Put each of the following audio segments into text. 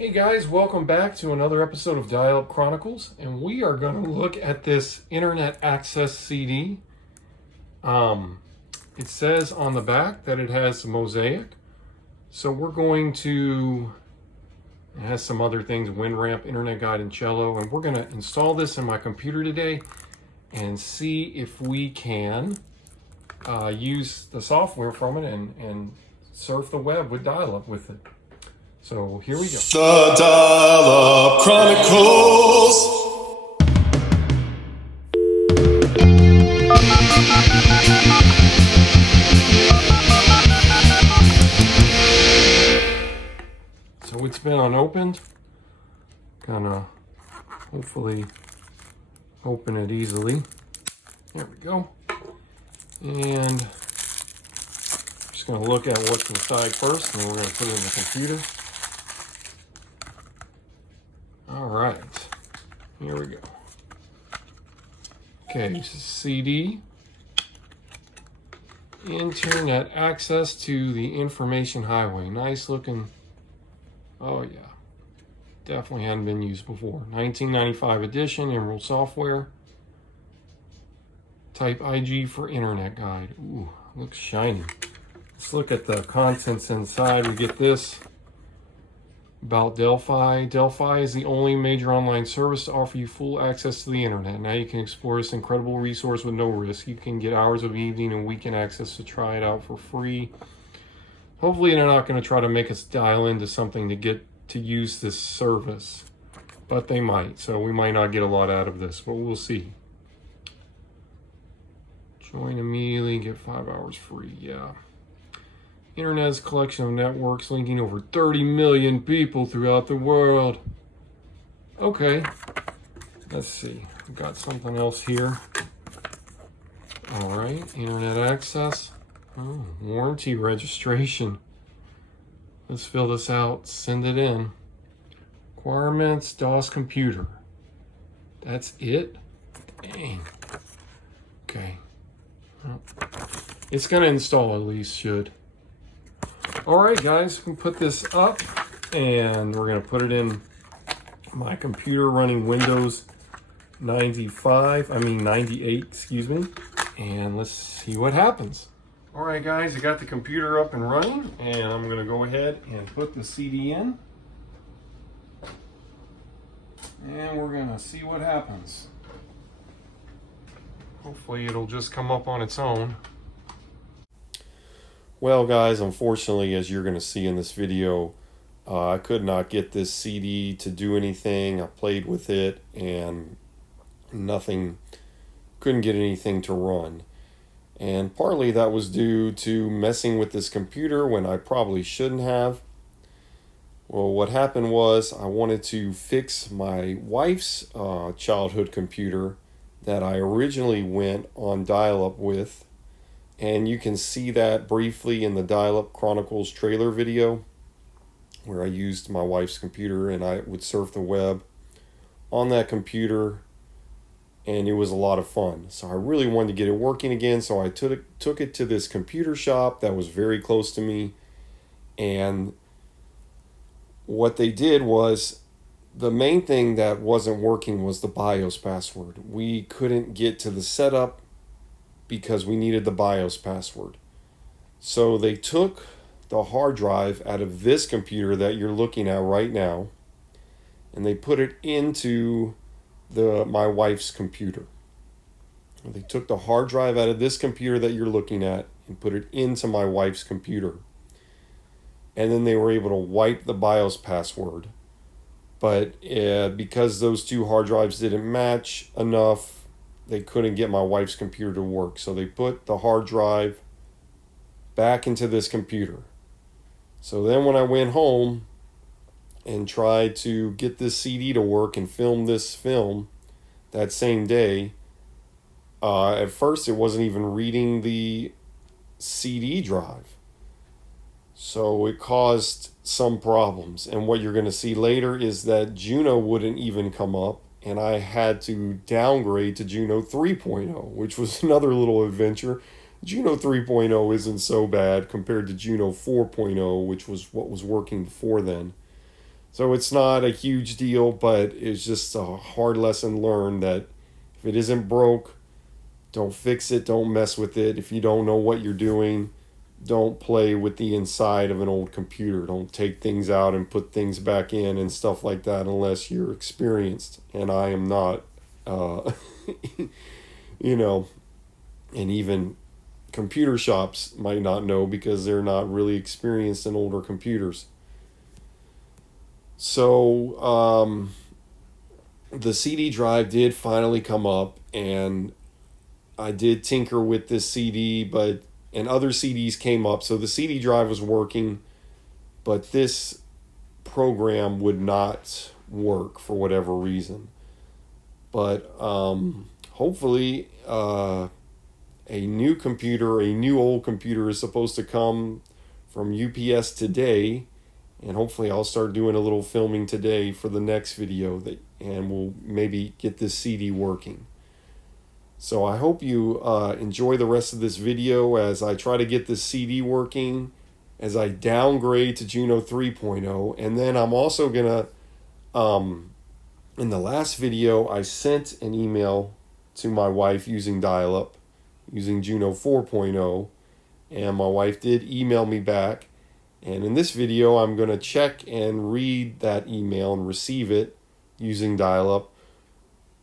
Hey guys, welcome back to another episode of Dial-Up Chronicles, and we are going to look at this Internet Access CD. It says on the back that it has Mosaic, so we're going to, it has some other things, WinRamp, Internet Guide, and Cello, and we're going to install this in my computer today and see if we can use the software from it and surf the web with dial-up with it. So here we go. The Dial-Up Chronicles. So it's been unopened. Gonna hopefully open it easily. There we go. And just gonna look at what's inside first, and then we're gonna put it in the computer. All right, here we go. Okay, this is CD. Internet access to the information highway. Nice looking. Oh yeah, definitely hadn't been used before. 1995 edition, Emerald software. Type IG for Internet Guide. Ooh, looks shiny. Let's look at the contents inside. We get this about Delphi. Delphi is the only major online service to offer you full access to the internet. Now you can explore this incredible resource with no risk. You can get hours of evening and weekend access to try it out for free. Hopefully they're not going to try to make us dial into something to get to use this service, but they might. So we might not get a lot out of this, but we'll see. Join immediately, get 5 hours free. Yeah. Internet's a collection of networks linking over 30 million people throughout the world. Okay, let's see. We've got something else here. All right, internet access. Oh, warranty registration. Let's fill this out, send it in. Requirements, DOS computer. That's it? Dang. Okay. Well, it's gonna install at least, should. All right, guys, we can put this up and we're going to put it in my computer running Windows 98, excuse me, and let's see what happens. All right, guys, I got the computer up and running, and I'm going to go ahead and put the CD in, and we're going to see what happens. Hopefully it'll just come up on its own. Well, guys, unfortunately, as you're going to see in this video, I could not get this CD to do anything. I played with it and nothing, couldn't get anything to run. And partly that was due to messing with this computer when I probably shouldn't have. Well, what happened was I wanted to fix my wife's childhood computer that I originally went on dial-up with. And you can see that briefly in the Dial-Up Chronicles trailer video where I used my wife's computer and I would surf the web on that computer, and it was a lot of fun. So I really wanted to get it working again, so I took it to this computer shop that was very close to me, and what they did was the main thing that wasn't working was the BIOS password. We couldn't get to the setup because we needed the BIOS password. So they took the hard drive out of this computer that you're looking at right now, and they put it into my wife's computer. They took the hard drive out of this computer that you're looking at and put it into my wife's computer. And then they were able to wipe the BIOS password. But because those two hard drives didn't match enough, they couldn't get my wife's computer to work. So they put the hard drive back into this computer. So then when I went home and tried to get this CD to work and film this film that same day, at first it wasn't even reading the CD drive. So it caused some problems. And what you're going to see later is that Juno wouldn't even come up. And I had to downgrade to Juno 3.0, which was another little adventure. Juno 3.0 isn't so bad compared to Juno 4.0, which was what was working before then. So it's not a huge deal, but it's just a hard lesson learned that if it isn't broke, don't fix it, don't mess with it. If you don't know what you're doing, don't play with the inside of an old computer. Don't take things out and put things back in and stuff like that unless you're experienced. And I am not, you know, and even computer shops might not know because they're not really experienced in older computers. So the CD drive did finally come up, and I did tinker with this CD, and other CDs came up. So the CD drive was working, but this program would not work for whatever reason. But hopefully a new old computer is supposed to come from UPS today, and hopefully I'll start doing a little filming today for the next video, and we'll maybe get this CD working. So I hope you enjoy the rest of this video as I try to get this CD working, as I downgrade to Juno 3.0. And then I'm also going to, in the last video, I sent an email to my wife using dial-up, using Juno 4.0. And my wife did email me back. And in this video, I'm going to check and read that email and receive it using dial-up,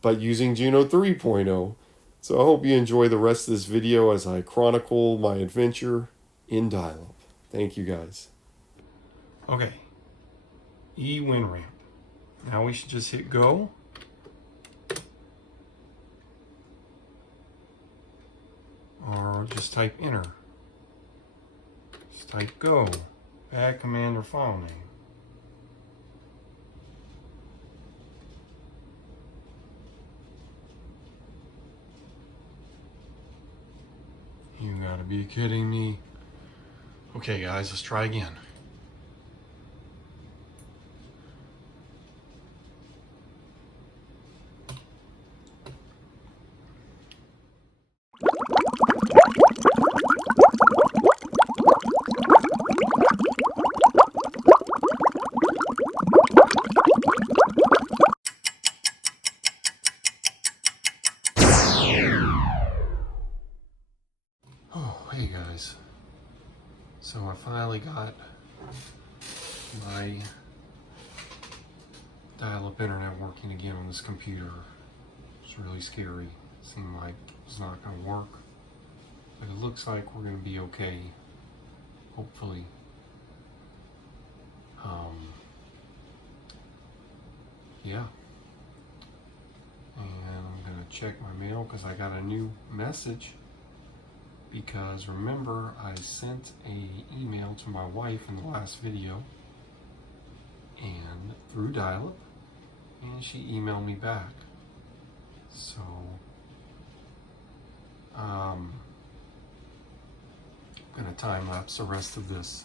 but using Juno 3.0. So I hope you enjoy the rest of this video as I chronicle my adventure in dial-up. Thank you guys. Okay, eWinRamp. Now we should just hit go. Or just type enter. Just type go. Add command or file name. You gotta be kidding me. Okay guys, let's try again. Hey guys, so I finally got my dial-up internet working again on this computer. It's really scary. It seemed like it's not going to work, but it looks like we're going to be okay, hopefully. Yeah, and I'm going to check my mail because I got a new message. Because remember, I sent an email to my wife in the last video and through dial-up, and she emailed me back. So I'm gonna time lapse the rest of this.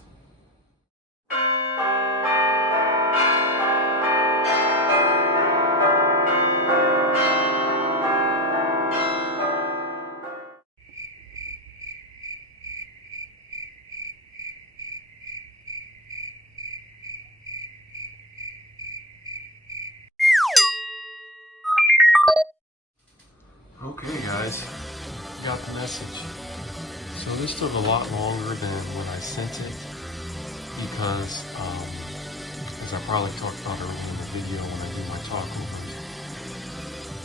Okay guys, got the message. So this took a lot longer than when I sent it because, as I probably talked about earlier in the video when I do my talk over it,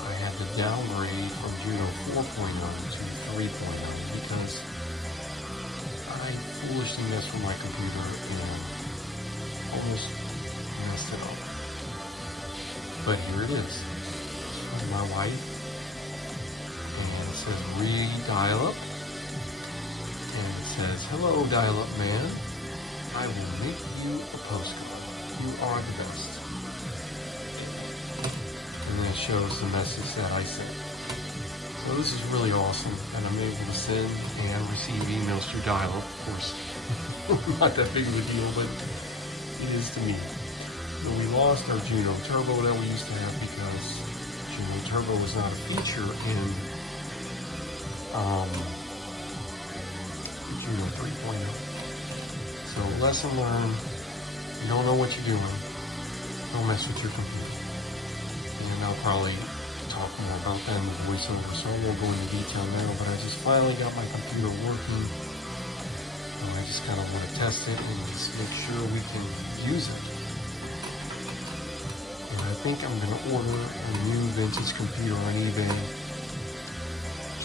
I had to downgrade from Juno 4.0 to 3.0 because I foolishly messed with my computer and almost messed it up. But here it is. My wife. And it says re-dial-up, and it says, hello dial-up man, I will make you a postcard. You are the best. And then it shows the message that I sent. So this is really awesome, and I'm able to send and receive emails through dial-up. Of course, not that big of a deal, but it is to me. So we lost our Juno Turbo that we used to have because Juno Turbo was not a feature in Juno 3.0. So lesson learned, you don't know what you're doing, don't mess with your computer. And I'll probably talk more about that in the voiceover, so I won't go into detail now, but I just finally got my computer working. I just kind of want to test it and just make sure we can use it. And I think I'm going to order a new vintage computer on eBay,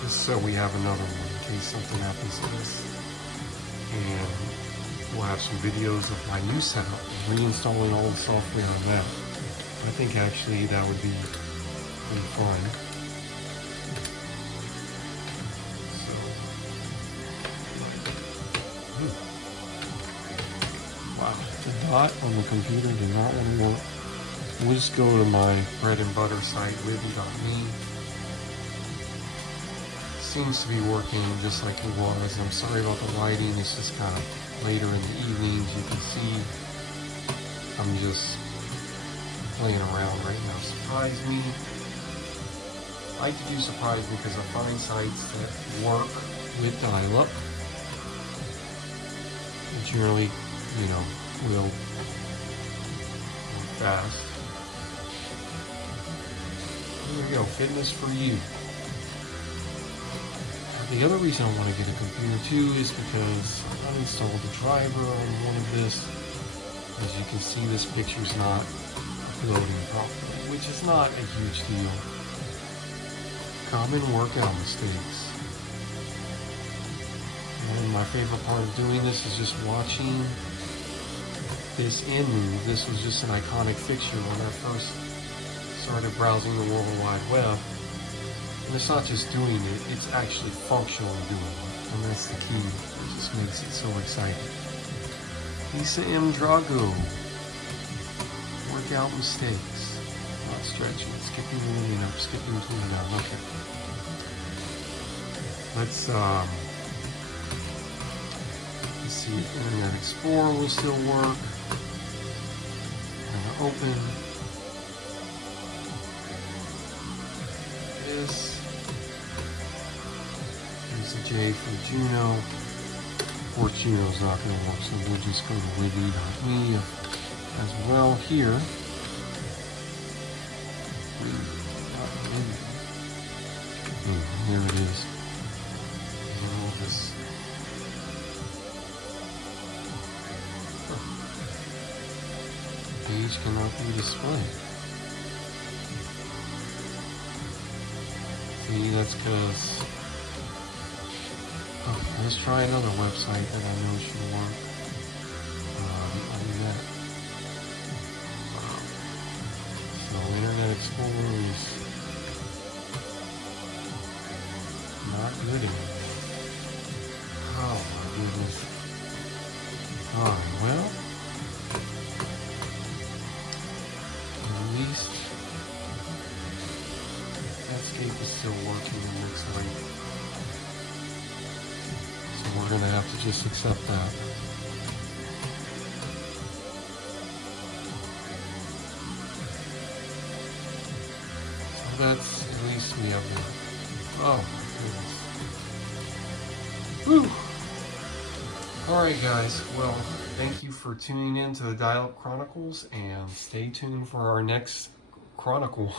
just so we have another one in case something happens to this. And we'll have some videos of my new setup, reinstalling all the software on that. I think actually that would be pretty fun. So, wow, the dot on the computer did not want to work. We'll just go to my bread and butter site, Libby.me. Seems to be working just like it was. I'm sorry about the lighting. It's just kind of later in the evenings. You can see I'm just playing around right now. Surprise me. I like to do surprise because I find sites that work with dial-up. Generally, you know, will work fast. There we go. Fitness for you. The other reason I want to get a computer too is because I installed the driver on one of this. As you can see, this picture's not loading properly, which is not a huge deal. Common workout mistakes. One of my favorite part of doing this is just watching this end move. This was just an iconic fixture when I first started browsing the World Wide Web. And it's not just doing it, it's actually functionally doing it. And that's the key. It just makes it so exciting. Lisa M. Drago. Workout mistakes. Not stretching. Skipping leaning up. Skipping clean down. Okay. Let's see if Internet Explorer will still work. I'm gonna open this. There's a J for Juno. Of course, Juno's not going to work, so we'll just go to Libby.me as well here. Here it is. All this. Page cannot be displayed. See, that's because. Oh, let's try another website that I know should work. I'll do that. So Internet Explorer is not good anymore. Oh my goodness. Alright, well, at least Netscape is still working in this way. So we're going to have to just accept that. So that's, at least we have that. Oh my goodness. Woo! Alright guys, well, thank you for tuning in to the Dial-Up Chronicles, and stay tuned for our next chronicle.